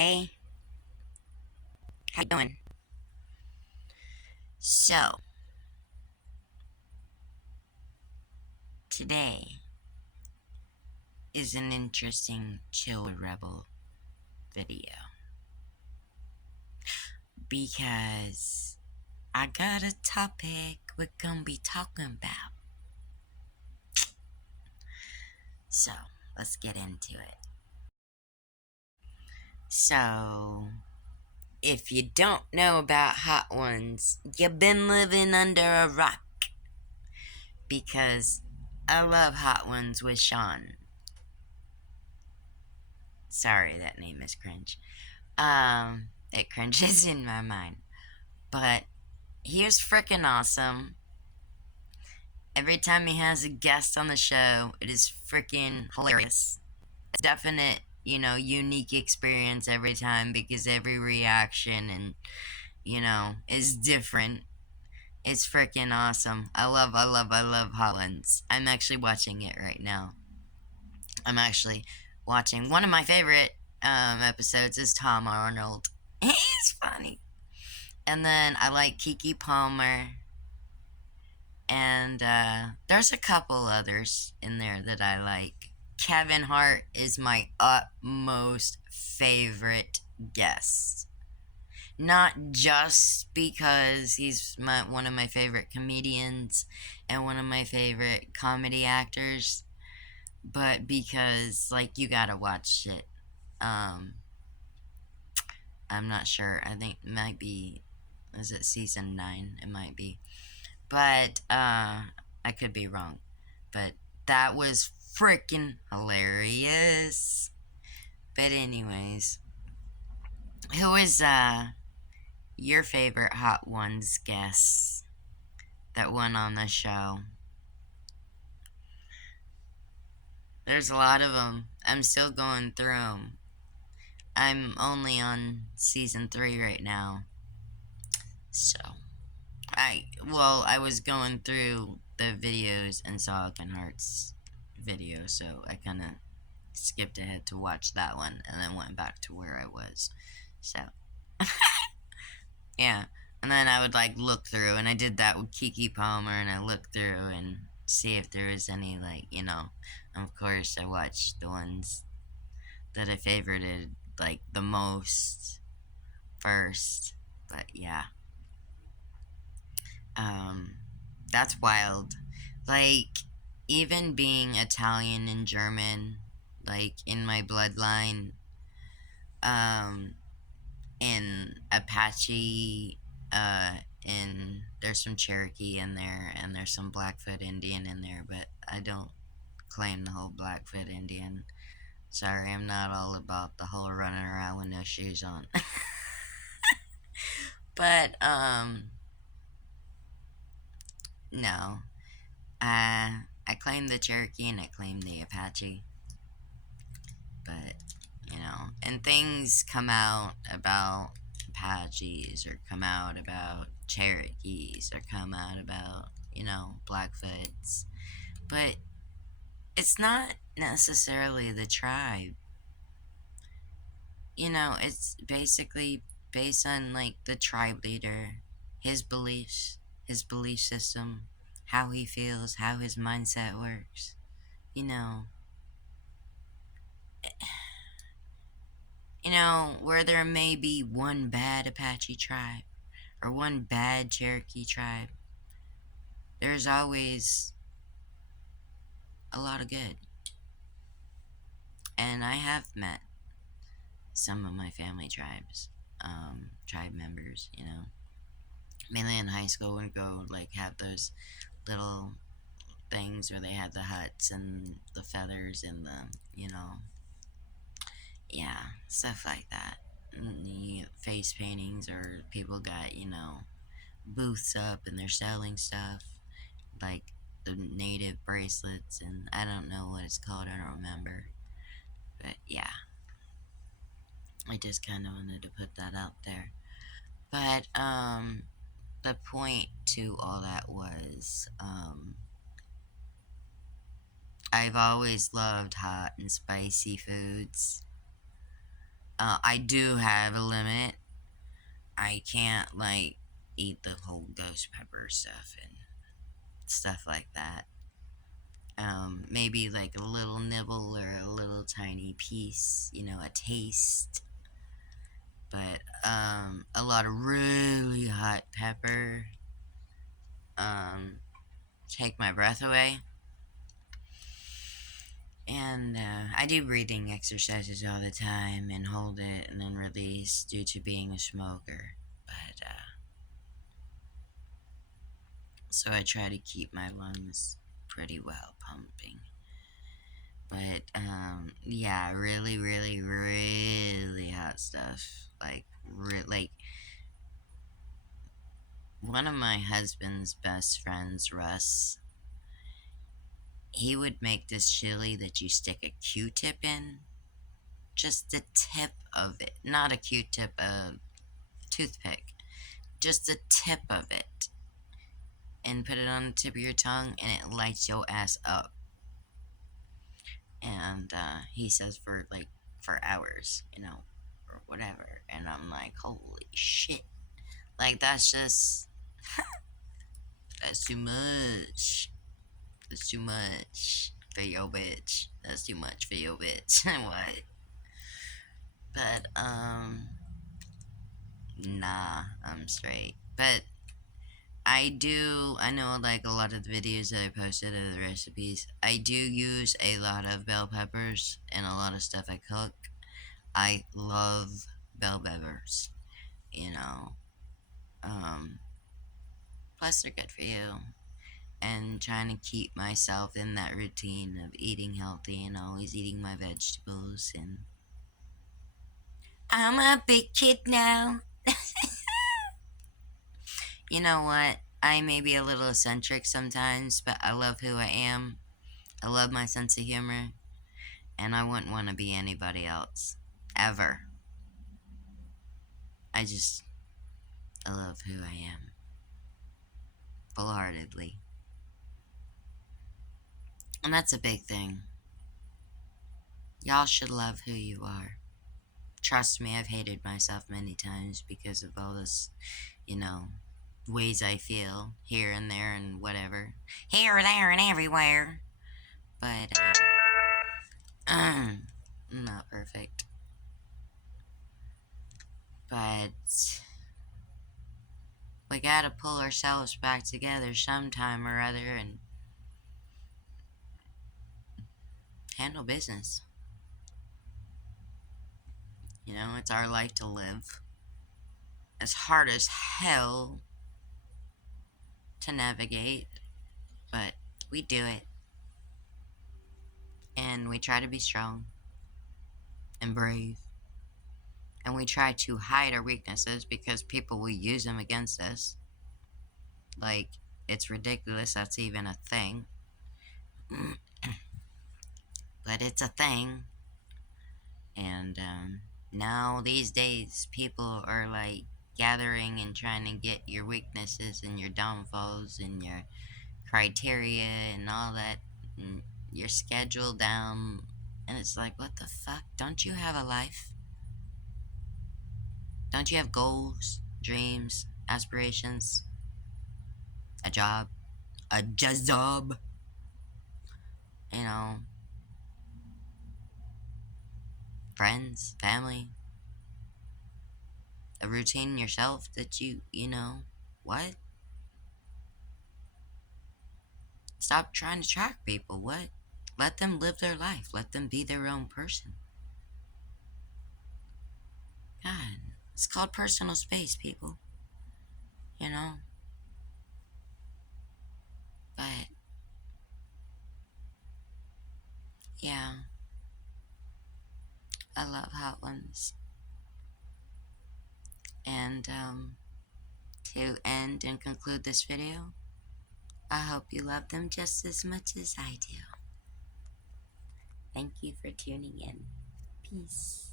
Hey, how you doing? So, today is an interesting Chill Rebel video because I got a topic we're gonna be talking about. So, let's get into it. So, if you don't know about Hot Ones, you've been living under a rock because I love Hot Ones with Sean. Sorry, that name is cringe. It cringes in my mind. But he is freaking awesome. Every time he has a guest on the show, it is freaking hilarious. It's definite, unique experience every time because every reaction and, is different. It's freaking awesome. I love Hollands. I'm actually watching it right now. I'm actually watching one of my favorite episodes is Tom Arnold. He's funny. And then I like Kiki Palmer. And there's a couple others in there that I like. Kevin Hart is my utmost favorite guest. Not just because he's one of my favorite comedians and one of my favorite comedy actors, but because, like, you gotta watch it. Um, I'm not sure. I think it might be, is it season 9? It might be. But I could be wrong. But that was freaking hilarious. But anyways, who is your favorite Hot Ones guest that went on the show? There's a lot of them. I'm still going through them. I'm only on season 3 right now. So, I was going through the videos and saw Kevin Hart's video, so I kind of skipped ahead to watch that one and then went back to where I was. So, yeah. And then I would like look through, and I did that with Kiki Palmer, and I looked through and see if there was any, like, of course, I watched the ones that I favorited, like, the most first. But yeah. Um, that's wild. Like, even being Italian and German, like, in my bloodline, um, in Apache, in there's some Cherokee in there, and there's some Blackfoot Indian in there, but I don't claim the whole Blackfoot Indian. Sorry, I'm not all about the whole running around with no shoes on. But no, I claim the Cherokee and I claim the Apache. But and things come out about Apaches or come out about Cherokees or come out about, Blackfoots. But it's not necessarily the tribe. It's basically based on, like, the tribe leader, his beliefs, his belief system, how he feels, how his mindset works. You know, where there may be one bad Apache tribe or one bad Cherokee tribe, there's always a lot of good. And I have met some of my family tribe members, mainly in high school, would go, like, have those little things where they had the huts and the feathers and yeah, stuff like that. And the face paintings, or people got, booths up and they're selling stuff, like the native bracelets, and I don't know what it's called, I don't remember. But yeah, I just kind of wanted to put that out there. But the point to all that was, I've always loved hot and spicy foods. I do have a limit. I can't like eat the whole ghost pepper stuff and stuff like that. Maybe like a little nibble or a little tiny piece, a taste. But a lot of really hot pepper take my breath away. And I do breathing exercises all the time and hold it and then release due to being a smoker. But so I try to keep my lungs pretty well pumping. But yeah, really, really, really hot stuff. Like one of my husband's best friends, Russ, he would make this chili that you stick a Q-tip in. Just the tip of it. Not a Q-tip, a toothpick. Just the tip of it. And put it on the tip of your tongue and it lights your ass up. And he says for hours, or whatever. And I'm like, holy shit. Like, that's just, that's too much. That's too much for your bitch. That's too much for your bitch. What? But, nah, I'm straight. But, I know like a lot of the videos that I posted of the recipes, I do use a lot of bell peppers in a lot of stuff I cook. I love bell peppers, you know. Um, Plus they're good for you. And trying to keep myself in that routine of eating healthy and always eating my vegetables. And I'm a big kid now. You know what? I may be a little eccentric sometimes, but I love who I am. I love my sense of humor, and I wouldn't want to be anybody else. Ever. I love who I am. Full heartedly. And that's a big thing. Y'all should love who you are. Trust me, I've hated myself many times because of all this, you know, ways I feel here and there and whatever. Here, there, and everywhere. But, I'm not perfect. But we gotta pull ourselves back together sometime or other and handle business. It's our life to live. It's hard as hell to navigate, but we do it. And we try to be strong and brave. And we try to hide our weaknesses because people will use them against us. Like, it's ridiculous that's even a thing. But it's a thing. And now, these days, people are like gathering and trying to get your weaknesses and your downfalls and your criteria and all that, and your schedule down. And it's like, what the fuck? Don't you have a life? Don't you have goals, dreams, aspirations, a job, a job? Friends, family, a routine yourself that what? Stop trying to track people. What? Let them live their life. Let them be their own person. God, it's called personal space, people. But, yeah, I love hot ones. And, to end and conclude this video, I hope you love them just as much as I do. Thank you for tuning in. Peace.